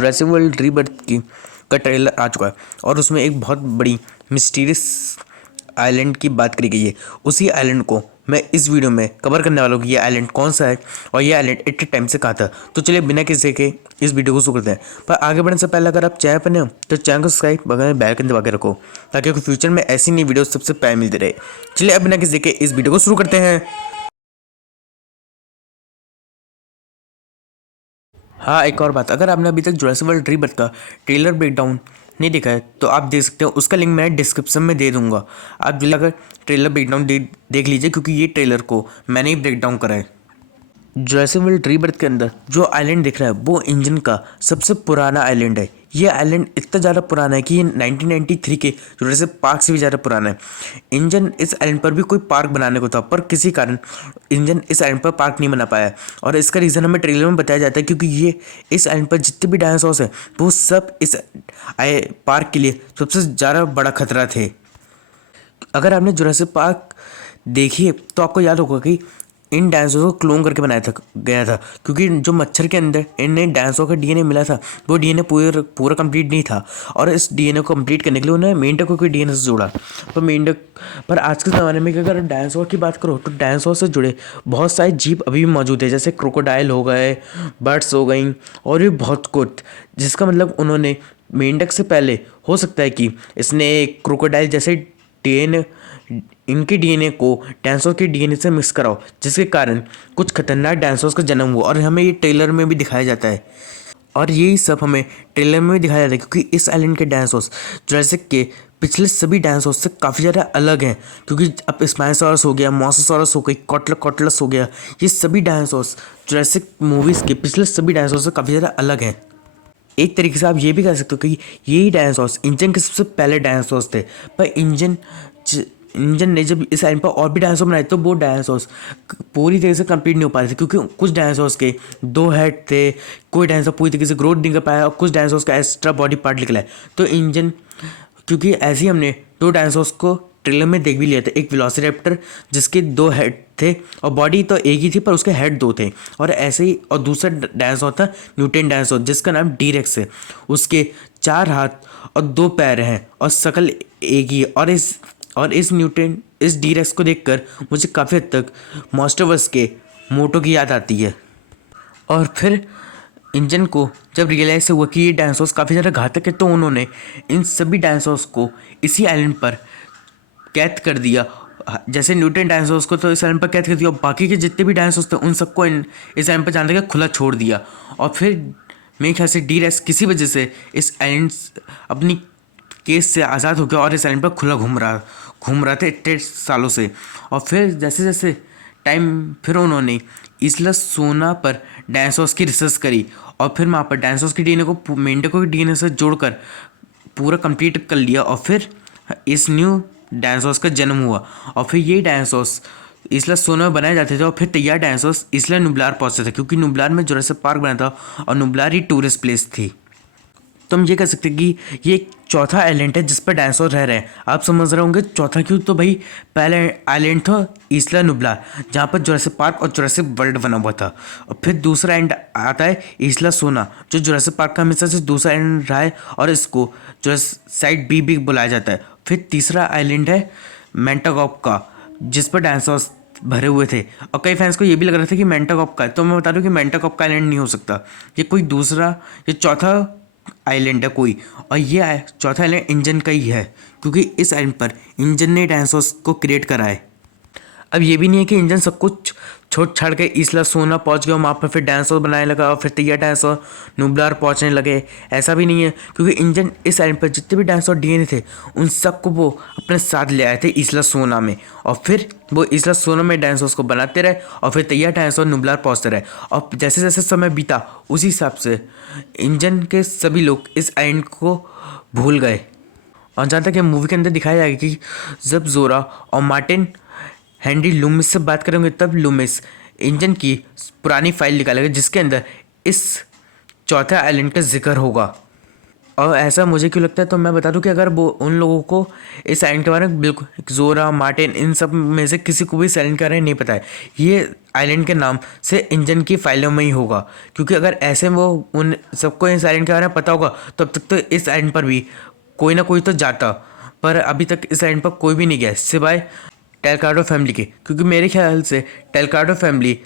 Jurassic world rebirth की का trailer आ चुका है और उसमें एक बहुत बड़ी मिस्टीरियस आइलैंड की बात करी गई है। उसी आइलैंड को मैं इस वीडियो में कवर करने वाला हूँ कि ये आइलैंड कौन सा है और ये आइलैंड इतने टाइम से कहाँ था। तो चलिए बिना किसी के इस वीडियो को शुरू करते हैं। पर आगे बढ़ने से पहले अगर आप चैनल पर नए हो तो चैनल को सब्सक्राइब बगल में बेल आइकन दबा के रखो ताकि फ्यूचर में ऐसी नई वीडियो सबसे पहले मिलती रहे। चलिए अब बिना किसी के इस वीडियो को शुरू करते हैं। हाँ, एक और बात, अगर आपने अभी तक जुरासिक वर्ल्ड रीबर्थ का ट्रेलर ब्रेकडाउन नहीं देखा है तो आप देख सकते हो, उसका लिंक मैं डिस्क्रिप्शन में दे दूंगा। आप जल्दी अगर ट्रेलर ब्रेकडाउन देख लीजिए क्योंकि ये ट्रेलर को मैंने ही ब्रेकडाउन करा है। जुरासिक वर्ल्ड रीबर्थ के अंदर जो आइलैंड दिख रहा है वो इंजन का सबसे पुराना आइलैंड है। ये आइलैंड इतना ज़्यादा पुराना है कि ये 1993 के जुरासिक पार्क से भी ज़्यादा पुराना है। इंजन इस आइलैंड पर भी कोई पार्क बनाने को था पर किसी कारण इंजन इस आइलैंड पर पार्क नहीं बना पाया और इसका रीज़न हमें ट्रेलर में बताया जाता है क्योंकि ये इस आइलैंड पर जितने भी डायनासोर्स हैं वो सब इस पार्क के लिए सबसे ज़्यादा बड़ा खतरा थे। अगर आपने जुरासिक पार्क देखी है तो आपको याद होगा कि इन डायनासोर को क्लोन करके बनाया गया था क्योंकि जो मच्छर के अंदर इन्हें डायनासोर का डीएनए मिला था वो डीएनए पूरा कंप्लीट नहीं था और इस डीएनए को कंप्लीट करने के लिए उन्होंने मेंढक को कोई डीएनए से जोड़ा। पर आज के ज़माने में अगर डायनासोर की बात करो तो डायनासोर से जुड़े बहुत सारे जीव अभी भी मौजूद है, जैसे क्रोकोडाइल हो गए, बर्ड्स हो गई और भी बहुत कुछ, जिसका मतलब उन्होंने मेंढक से पहले हो सकता है कि इसने क्रोकोडाइल जैसे डीएनए इनके डीएनए को डायनासोर के डीएनए से मिक्स कराओ जिसके कारण कुछ खतरनाक डायनासोर का जन्म हुआ और हमें ये ट्रेलर में भी दिखाया जाता है। और यही सब हमें ट्रेलर में भी दिखाया जाता है क्योंकि इस आइलैंड के डायनासोर्स जुरासिक के पिछले सभी डायनासोर से काफ़ी ज़्यादा अलग हैं क्योंकि अब स्पाइनोसॉरस हो गया, मोसासॉरस हो गई, कॉटलस हो गया, ये सभी डायनासोर्स जुरासिक मूवीज़ के पिछले सभी डायनासोर से काफ़ी ज़्यादा अलग हैं। एक तरीके से आप ये भी कह सकते हो कि यही डायनासोर्स इंजन के सबसे पहले डायनासोर्स थे। पर इंजन ने जब इस आइलैंड पर और भी डायनासोर बनाए तो वो डायनासोर्स पूरी तरीके से कंप्लीट नहीं हो पा रहे थे क्योंकि कुछ डायनासोर्स के 2 हेड थे, कोई डायनासोर पूरी तरीके से ग्रोथ नहीं कर पाया और कुछ डायनासोर्स का एक्स्ट्रा बॉडी पार्ट निकला है। तो इंजन, क्योंकि ऐसे ही हमने 2 डायनासोर्स को ट्रेलर में देख भी लिया था, एक वेलोसिरैप्टर जिसके 2 हेड थे और बॉडी तो एक ही थी पर उसके हेड 2 थे, और ऐसे ही और दूसरा डायनासोर था न्यूटन डायनासोर जिसका नाम टी-रेक्स है, उसके 4 हाथ और 2 पैर हैं और शकल एक ही है। और इस टी-रेक्स को देखकर मुझे काफ़ी हद तक मास्टरवर्स के मोटो की याद आती है। और फिर इंजन को जब रियलाइज़ हुआ कि ये डायनासोर्स काफ़ी ज़्यादा घातक है तो उन्होंने इन सभी डायनासोर्स को इसी आइलैंड पर कैद कर दिया। जैसे न्यूटन डायनासोर्स को तो इस आइलैंड पर कैद कर दिया और बाकी के जितने भी डायनासोर्स थे उन सबको इस आइलैंड पर जाने का खुला छोड़ दिया। और फिर मेरे ख्याल से टी-रेक्स किसी वजह से इस आइलैंड अपनी केस से आज़ाद हो गया और इस आइलैंड पर खुला घूम रहा था इतने सालों से। और फिर जैसे जैसे फिर उन्होंने इसला सोना पर डायनासोर्स की रिसर्च करी और फिर वहाँ पर डायनासोर्स के डीएनए को मेंढकों के डीएनए से जोड़कर पूरा कंप्लीट कर लिया और फिर इस न्यू डायनासोर्स का जन्म हुआ। और फिर ये डायनासोर्स इसला सोना में बनाए जाते थे और फिर तैयार डायनासोर्स इसला नुब्लार पहुँचते थे क्योंकि नुब्लार में जुरासिक पार्क बना था और नुब्लार ही टूरिस्ट प्लेस थी। तो हम ये कह सकते हैं कि ये एक चौथा आइलैंड है जिस पर डायनासोर रह रहे हैं। आप समझ रहे होंगे चौथा क्यों, तो भाई पहला आइलैंड था इसला नुब्लार जहाँ पर जुरासिक पार्क और जुरासिक वर्ल्ड बना हुआ था, और फिर दूसरा एंड आता है इसला सोना जो जुरासिक पार्क का हमेशा से दूसरा एंड रहा है और इसको जुरासिक साइड बी भी बुलाया जाता है। फिर तीसरा आइलैंड है मेंटागॉप का जिस पर डायनासोर्स भरे हुए थे और कई फैंस को ये भी लग रहा था कि मेंटागॉप का है, तो मैं बता दूं कि मेंटागॉप का आइलैंड नहीं हो सकता, ये कोई दूसरा, ये चौथा आइलैंड है कोई, और ये चौथा आइलैंड इंजन का ही है क्योंकि इस आइलैंड पर इंजन ने डायनासोर्स को क्रिएट करा है। अब ये भी नहीं है कि इंजन सब कुछ छोड़ छाड़ के इसला सोना पहुंच गया, वहाँ पर फिर डायनासोर बनाने लगा और फिर तैयार डायनासोर नुब्लार पहुंचने लगे, ऐसा भी नहीं है क्योंकि इंजन इस आइलैंड पर जितने भी डायनासोर डीएनए थे उन सबको वो अपने साथ ले आए थे इसला सोना में, और फिर वो इसला सोना में डायनासोर्स को बनाते रहे और फिर तैयार डायनासोर नुब्लार पहुँचते रहे। और जैसे जैसे समय बीता उसी हिसाब से इंजन के सभी लोग इस आइलैंड को भूल गए। और जहाँ तक मूवी के अंदर दिखाया जाएगा कि जब जोरा और मार्टिन हेनरी लूमिस से बात करेंगे तब लूमिस इंजन की पुरानी फाइल निकालेगा जिसके अंदर इस चौथे आइलैंड का जिक्र होगा। और ऐसा मुझे क्यों लगता है, तो मैं बता दूं कि अगर वो उन लोगों को इस आइलैंड के बारे में बिल्कुल जोरा मार्टिन इन सब में से किसी को भी इस आइलैंड के बारे में नहीं पता है, ये आइलैंड के नाम से इंजन की फाइलों में ही होगा, क्योंकि अगर ऐसे वो उन सबको इस आइलैंड के बारे में पता होगा तो अब तक तो इस आइलैंड पर भी कोई ना कोई तो जाता, पर अभी तक इस आइलैंड पर कोई भी नहीं गया सिवाय टेलकार्डो फैमिली के, क्योंकि मेरे ख्याल से टेलकार्डो फैमिली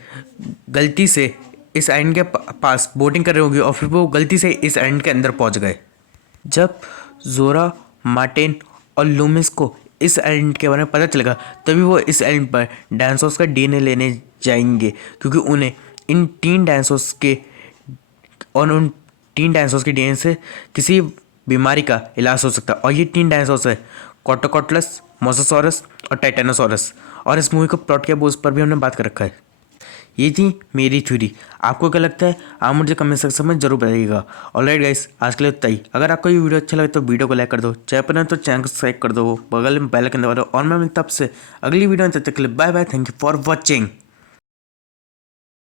गलती से इस आइलैंड के पास बोटिंग कर रही होगी और फिर वो गलती से इस आइलैंड के अंदर पहुंच गए। जब जोरा, मार्टिन और लूमिस को इस आइलैंड के बारे में पता चलेगा तभी वो इस आइलैंड पर डायनासोर्स का डीएनए लेने जाएंगे, क्योंकि उन्हें इन तीन डायनासोर्स के और उन तीन डायनासोर्स के डीएनए से किसी बीमारी का इलाज हो सकता है। और ये तीन डायनासोर्स है कॉटोकॉटलस, मोसासॉरस और टाइटेनोसॉरस। और इस मूवी को प्लॉट के बोझ पर भी हमने बात कर रखा है। ये थी मेरी थ्योरी, आपको क्या लगता है आप मुझे कमेंट सेक्शन में जरूर बताइएगा। ऑलराइट गाइस, आज के लिए इतना ही। अगर आपको ये वीडियो अच्छा लगे तो वीडियो को लाइक कर दो, चैनल पर नहीं तो चैनल को सब्सक्राइब कर दो, बगल में बेल आइकन दबा दो। और मैं मिलता हूं आपसे अगली वीडियो में, तब तक के लिए bye bye, thank you for watching.